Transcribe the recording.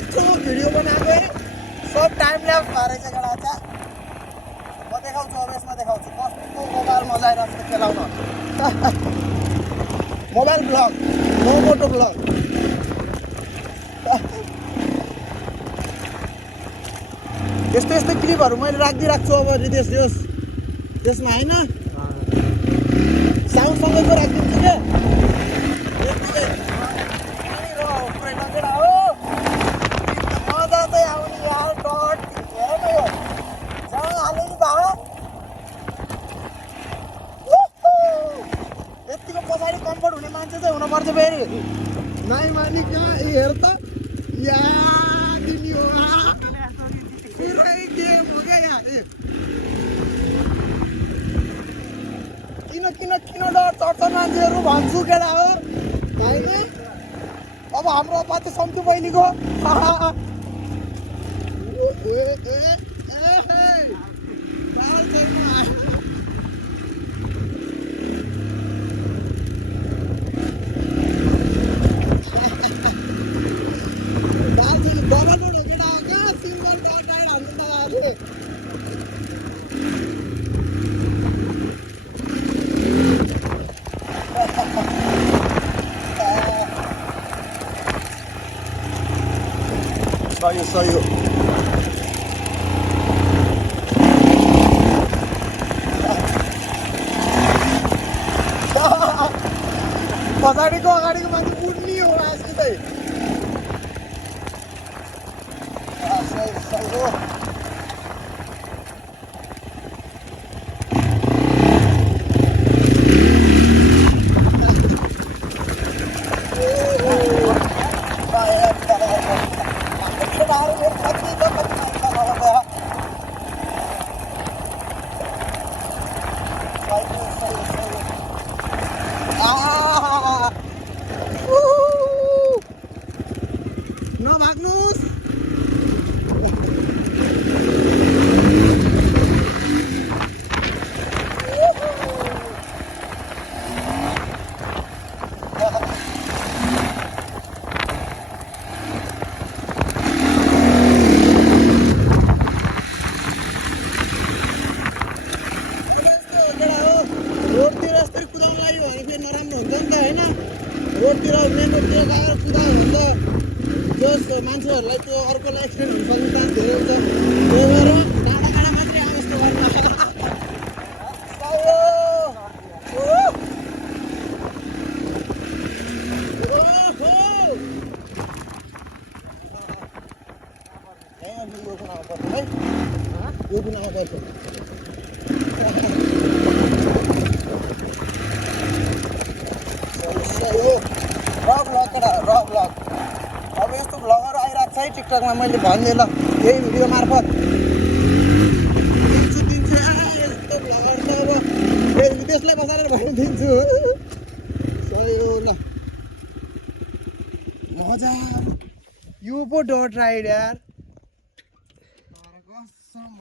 यत्रो भिडियो बनाएको सब time laughs भएर चाहिँ केटा म देखाउँछु अब यसमा देखाउँछु कस्तो मोबाइल मजा आइरहेको छ खेलाउन मोबाइल ब्लग नो मोटो ब्लग यस्तो यस्तो क्लिपहरू मैले राखिदिइरहेको छु अब रितेश त्यसमा होइन साउन्डसँगैको राखिदिन्छु क्या मजा चाहिँ आउने यार डट हेर यो जहाँ हाल्यो नि भा यतिको पछाडि कम्फर्ट हुने मान्छे चाहिँ हुनुपर्छ फेरि नाइ मानि कहाँ हेर त या दिनी हो पुरै गेम हो क्या यहाँ किन डर चढ्छ मान्छेहरू भन्छु केटा हो होइन अब हाम्रो पाते सम्झु बहिनीको सही हो पछाडिको अगाडिको मान्छे उड्ने हो आजको चाहिँ सही हो नभाग्नुहोस् रोडतिर यस्तै कुदाउनु लाग्यो भने फेरि नराम्रो हुन्छ नि त होइन रोडतिर मेन रोडतिर गएर कुदायो भने त जस मान्छेहरूलाई त्यो अर्कोलाई एक्सिडेन्ट हुन सक्ने चान्स धेरै हुन्छ त्यही भएर टाढा मात्रै अब यस्तो गर्नु यो कुनामा पर्छ अब यस्तो भ्लगहरू आइरहेको छ है टिकटकमा मैले भनिदिएँ ल यही भिडियो मार्फत दिन्छु यस्तो भ्लगहरू त अब त्यसलाई बसालेर भनिदिन्छु सही हो ल मजा यो पो डट राइड यार